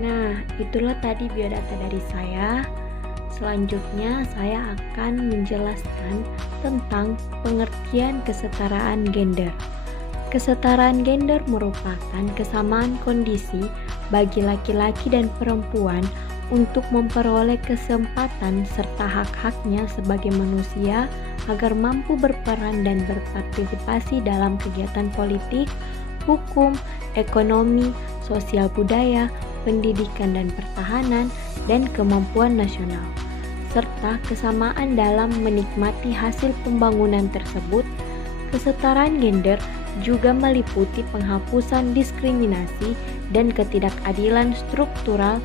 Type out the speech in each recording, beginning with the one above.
Nah, itulah tadi biodata dari saya. Selanjutnya, saya akan menjelaskan tentang pengertian kesetaraan gender. Kesetaraan gender merupakan kesamaan kondisi bagi laki-laki dan perempuan untuk memperoleh kesempatan serta hak-haknya sebagai manusia agar mampu berperan dan berpartisipasi dalam kegiatan politik, hukum, ekonomi, sosial budaya, pendidikan dan pertahanan, dan kemampuan nasional, serta kesamaan dalam menikmati hasil pembangunan tersebut. Kesetaraan gender juga meliputi penghapusan diskriminasi dan ketidakadilan struktural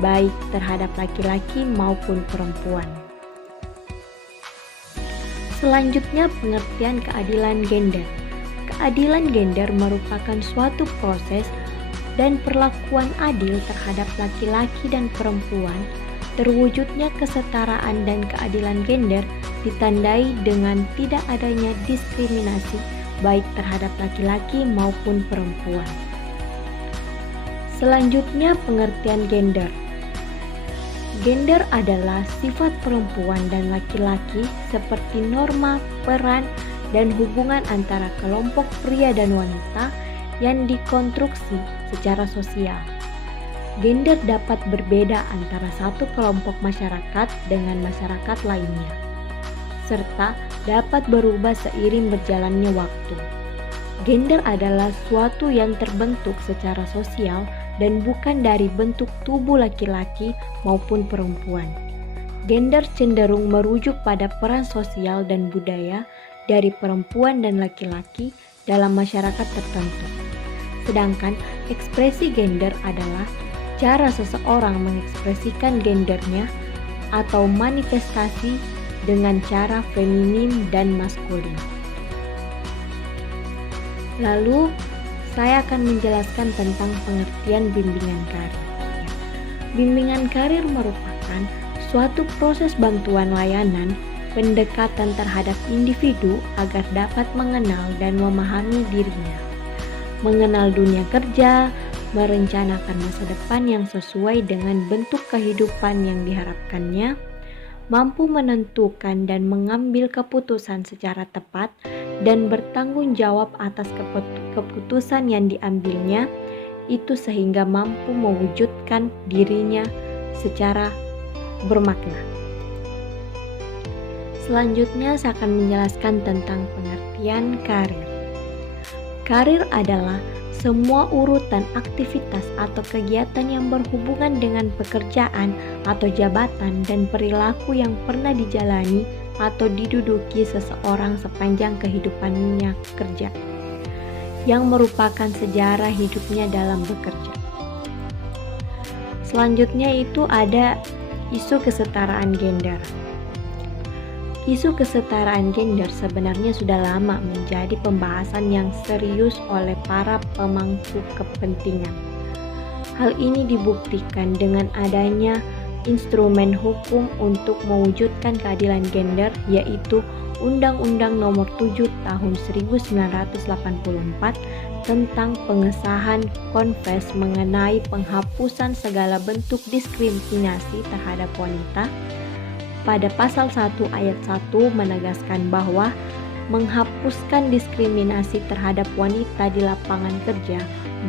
baik terhadap laki-laki maupun perempuan. Selanjutnya, pengertian keadilan gender. Keadilan gender merupakan suatu proses dan perlakuan adil terhadap laki-laki dan perempuan. Terwujudnya kesetaraan dan keadilan gender ditandai dengan tidak adanya diskriminasi baik terhadap laki-laki maupun perempuan. Selanjutnya, pengertian gender. Gender adalah sifat perempuan dan laki-laki seperti norma, peran, dan hubungan antara kelompok pria dan wanita yang dikonstruksi secara sosial. Gender dapat berbeda antara satu kelompok masyarakat dengan masyarakat lainnya, serta dapat berubah seiring berjalannya waktu. Gender adalah suatu yang terbentuk secara sosial dan bukan dari bentuk tubuh laki-laki maupun perempuan. Gender cenderung merujuk pada peran sosial dan budaya dari perempuan dan laki-laki dalam masyarakat tertentu. Sedangkan ekspresi gender adalah cara seseorang mengekspresikan gendernya atau manifestasi dengan cara feminim dan maskulin. Lalu, saya akan menjelaskan tentang pengertian bimbingan karir. Bimbingan karir merupakan suatu proses bantuan layanan pendekatan terhadap individu agar dapat mengenal dan memahami dirinya, mengenal dunia kerja, merencanakan masa depan yang sesuai dengan bentuk kehidupan yang diharapkannya, mampu menentukan dan mengambil keputusan secara tepat, dan bertanggung jawab atas keputusan yang diambilnya, itu sehingga mampu mewujudkan dirinya secara bermakna. Selanjutnya, saya akan menjelaskan tentang pengertian karir. Karir adalah semua urutan aktivitas atau kegiatan yang berhubungan dengan pekerjaan atau jabatan dan perilaku yang pernah dijalani atau diduduki seseorang sepanjang kehidupannya kerja, yang merupakan sejarah hidupnya dalam bekerja. Selanjutnya itu ada isu kesetaraan gender. Isu kesetaraan gender sebenarnya sudah lama menjadi pembahasan yang serius oleh para pemangku kepentingan. Hal ini dibuktikan dengan adanya instrumen hukum untuk mewujudkan keadilan gender, yaitu Undang-Undang Nomor 7 Tahun 1984 tentang pengesahan Konvens mengenai penghapusan segala bentuk diskriminasi terhadap wanita. Pada pasal 1 ayat 1 menegaskan bahwa menghapuskan diskriminasi terhadap wanita di lapangan kerja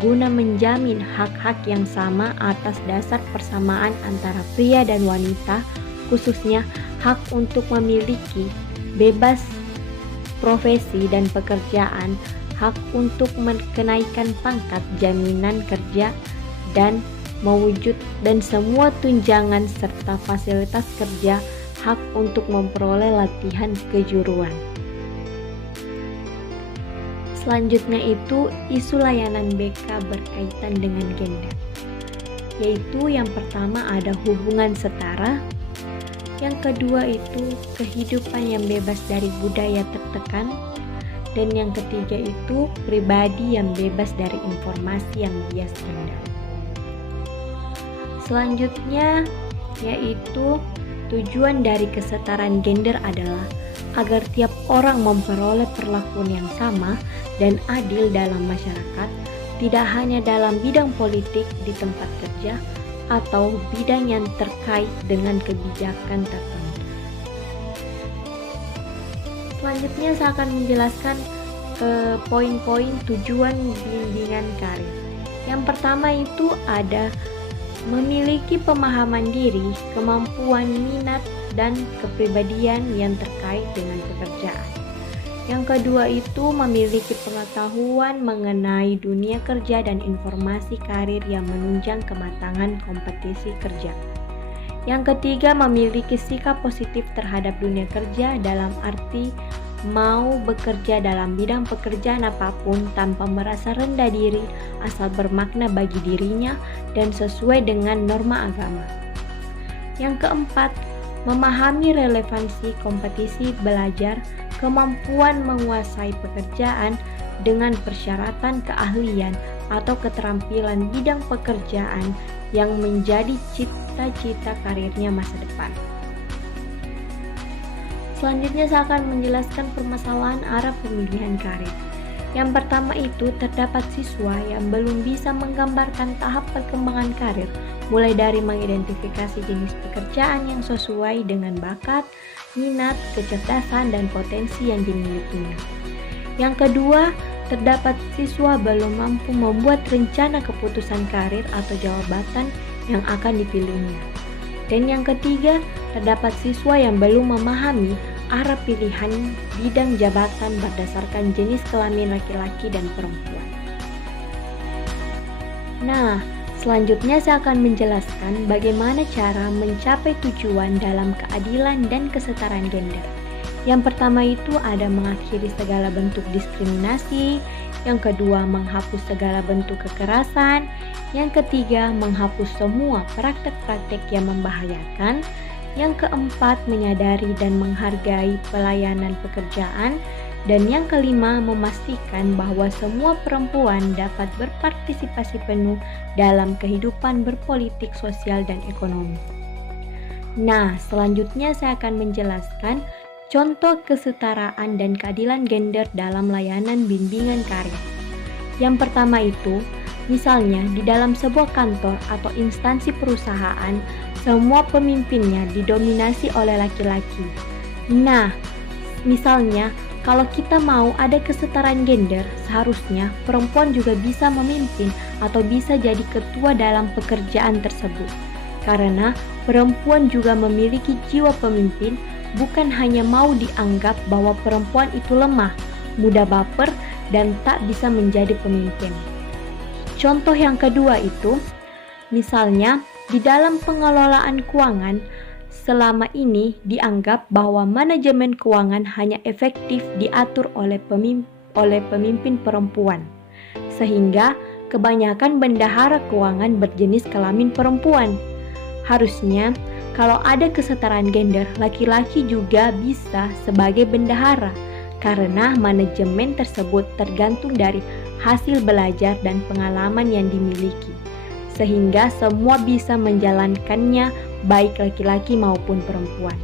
guna menjamin hak-hak yang sama atas dasar persamaan antara pria dan wanita, khususnya hak untuk memiliki bebas profesi dan pekerjaan, hak untuk kenaikan pangkat, jaminan kerja dan mewujud dan semua tunjangan serta fasilitas kerja, hak untuk memperoleh latihan kejuruan. Selanjutnya itu isu layanan BK berkaitan dengan gender, yaitu yang pertama ada hubungan setara, yang kedua itu kehidupan yang bebas dari budaya tertekan, dan yang ketiga itu pribadi yang bebas dari informasi yang bias gender. Selanjutnya yaitu tujuan dari kesetaraan gender adalah agar tiap orang memperoleh perlakuan yang sama dan adil dalam masyarakat, tidak hanya dalam bidang politik di tempat kerja, atau bidang yang terkait dengan kebijakan tertentu. Selanjutnya saya akan menjelaskan poin-poin tujuan bimbingan karir. Yang pertama itu ada memiliki pemahaman diri, kemampuan, minat, dan kepribadian yang terkait dengan pekerjaan. Yang kedua itu memiliki pengetahuan mengenai dunia kerja dan informasi karir yang menunjang kematangan kompetisi kerja. Yang ketiga memiliki sikap positif terhadap dunia kerja dalam arti mau bekerja dalam bidang pekerjaan apapun tanpa merasa rendah diri asal bermakna bagi dirinya dan sesuai dengan norma agama. Yang keempat, memahami relevansi kompetisi belajar, kemampuan menguasai pekerjaan dengan persyaratan keahlian atau keterampilan bidang pekerjaan yang menjadi cita-cita karirnya masa depan. Selanjutnya saya akan menjelaskan permasalahan arah pemilihan karir. Yang pertama itu terdapat siswa yang belum bisa menggambarkan tahap perkembangan karir, mulai dari mengidentifikasi jenis pekerjaan yang sesuai dengan bakat, minat, kecerdasan, dan potensi yang dimilikinya. Yang kedua, terdapat siswa belum mampu membuat rencana keputusan karir atau jabatan yang akan dipilihnya. Dan yang ketiga, terdapat siswa yang belum memahami arah pilihan bidang jabatan berdasarkan jenis kelamin laki-laki dan perempuan. Nah, selanjutnya saya akan menjelaskan bagaimana cara mencapai tujuan dalam keadilan dan kesetaraan gender. Yang pertama itu ada mengakhiri segala bentuk diskriminasi, yang kedua menghapus segala bentuk kekerasan, yang ketiga menghapus semua praktek-praktek yang membahayakan, yang keempat menyadari dan menghargai pelayanan pekerjaan, dan yang kelima memastikan bahwa semua perempuan dapat berpartisipasi penuh dalam kehidupan berpolitik, sosial, dan ekonomi. Nah, selanjutnya saya akan menjelaskan contoh kesetaraan dan keadilan gender dalam layanan bimbingan karir. Yang pertama itu, misalnya di dalam sebuah kantor atau instansi perusahaan, semua pemimpinnya didominasi oleh laki-laki. Nah, misalnya kalau kita mau ada kesetaraan gender, seharusnya perempuan juga bisa memimpin atau bisa jadi ketua dalam pekerjaan tersebut. Karena perempuan juga memiliki jiwa pemimpin, bukan hanya mau dianggap bahwa perempuan itu lemah, mudah baper, dan tak bisa menjadi pemimpin. Contoh yang kedua itu, misalnya di dalam pengelolaan keuangan, selama ini dianggap bahwa manajemen keuangan hanya efektif diatur oleh pemimpin perempuan, sehingga kebanyakan bendahara keuangan berjenis kelamin perempuan. Harusnya kalau ada kesetaraan gender, laki-laki juga bisa sebagai bendahara, karena manajemen tersebut tergantung dari hasil belajar dan pengalaman yang dimiliki, sehingga semua bisa menjalankannya baik laki-laki maupun perempuan.